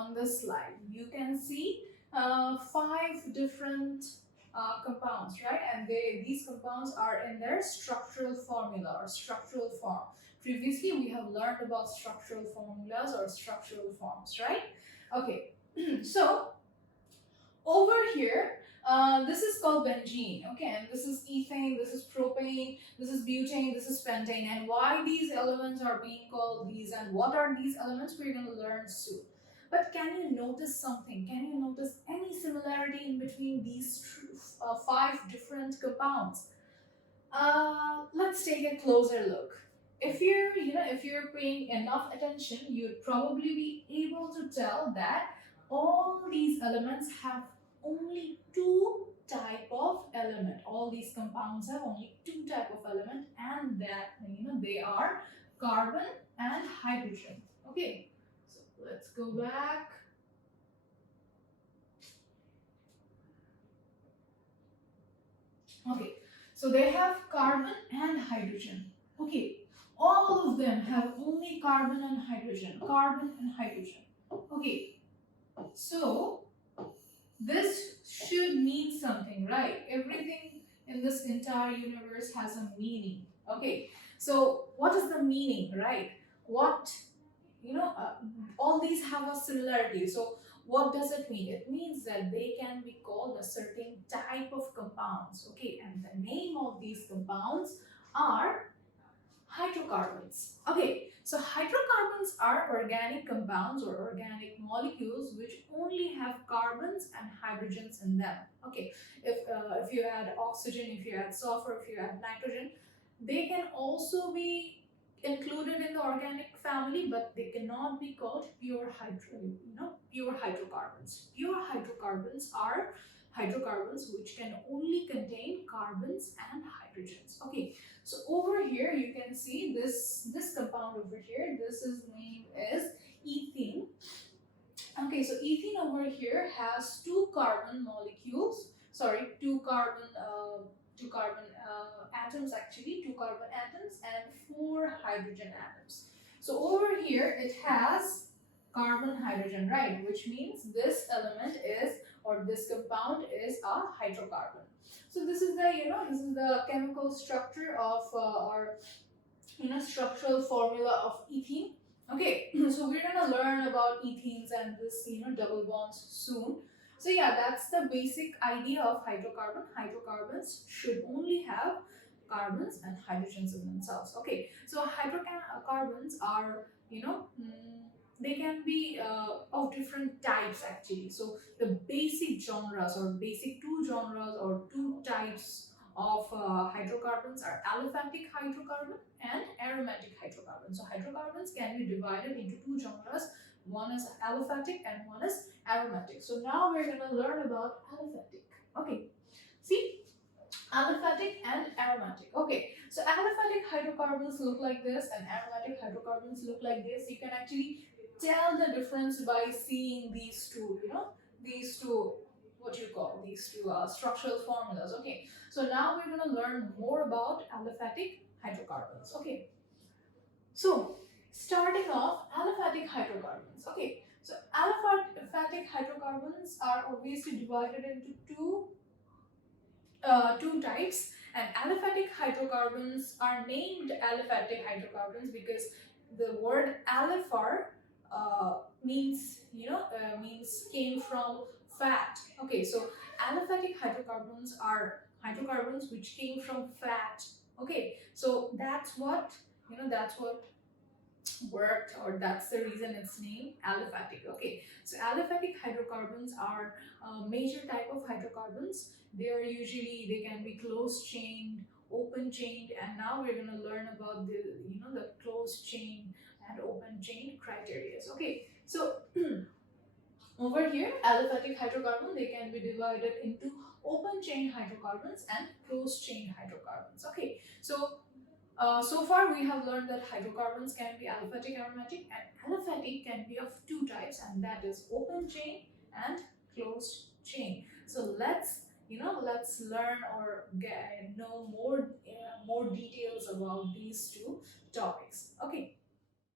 on this slide, you can see 5 different compounds, right? And these compounds are in their structural formula or structural form. Previously, we have learned about structural formulas or structural forms, right? Okay, so over here, this is called benzene, okay, and this is ethane, this is propane, this is butane, this is pentane, and why these elements are being called these and what are these elements, we're going to learn soon. But can you notice something? Can you notice any similarity in between these 5 different compounds? Let's take a closer look. If you're paying enough attention, you'd probably be able to tell that all these elements have only 2 type of element. All these compounds have only 2 type of element, and that they are carbon and hydrogen. Okay, so let's go back. Okay, so they have carbon and hydrogen. Okay, all of them have only carbon and hydrogen. Carbon and hydrogen. Okay, so this should mean something, right? Everything in this entire universe has a meaning. Okay, so what is the meaning, right? What, all these have a similarity. So what does it mean? It means that they can be called a certain type of compounds. Okay, and the name of these compounds are hydrocarbons. Okay, so hydrocarbons are organic compounds or organic molecules which only have carbons and hydrogens in them. Okay, if you add oxygen, if you add sulfur, if you add nitrogen, they can also be included in the organic family, but they cannot be called pure hydrocarbons. Pure hydrocarbons are hydrocarbons which can only contain carbons and hydrogens. Okay, so over here you can see this compound over here. This is named as ethene. Okay, so ethene over here has 2 carbon molecules. Sorry, 2 carbon atoms actually, 2 carbon atoms and 4 hydrogen atoms. So over here it has carbon hydrogen, right? Which means this element is, or this compound is a hydrocarbon. So this is the chemical structure of structural formula of ethene. Okay, so we're gonna learn about ethenes and this double bonds soon. So yeah, that's the basic idea of hydrocarbon. Hydrocarbons should only have carbons and hydrogens in themselves. Okay, so hydrocarbons are they can be of different types actually. So the basic genres or basic 2 genres or 2 types of hydrocarbons are aliphatic hydrocarbon and aromatic hydrocarbon. So hydrocarbons can be divided into 2 genres. One is aliphatic and one is aromatic. So now we're going to learn about aliphatic. Okay, see, aliphatic and aromatic. Okay, so aliphatic hydrocarbons look like this and aromatic hydrocarbons look like this. You can actually tell the difference by seeing these two, these two structural formulas. Okay, so now we're going to learn more about aliphatic hydrocarbons. Okay, so starting off, aliphatic hydrocarbons. Okay, so aliphatic hydrocarbons are obviously divided into two types, and aliphatic hydrocarbons are named aliphatic hydrocarbons because the word aliphar means came from fat. Okay, so aliphatic hydrocarbons are hydrocarbons which came from fat. Okay, so that's what worked, or that's the reason it's named aliphatic. Okay, so aliphatic hydrocarbons are a major type of hydrocarbons. They can be closed chained, open chained, and now we're going to learn about the closed chain and open chain criteria. Okay, so over here, aliphatic hydrocarbon, they can be divided into open chain hydrocarbons and closed chain hydrocarbons. Okay, so so far we have learned that hydrocarbons can be aliphatic, aromatic, and aliphatic can be of 2 types, and that is open chain and closed chain. So let's learn or know more details about these 2 topics. Okay,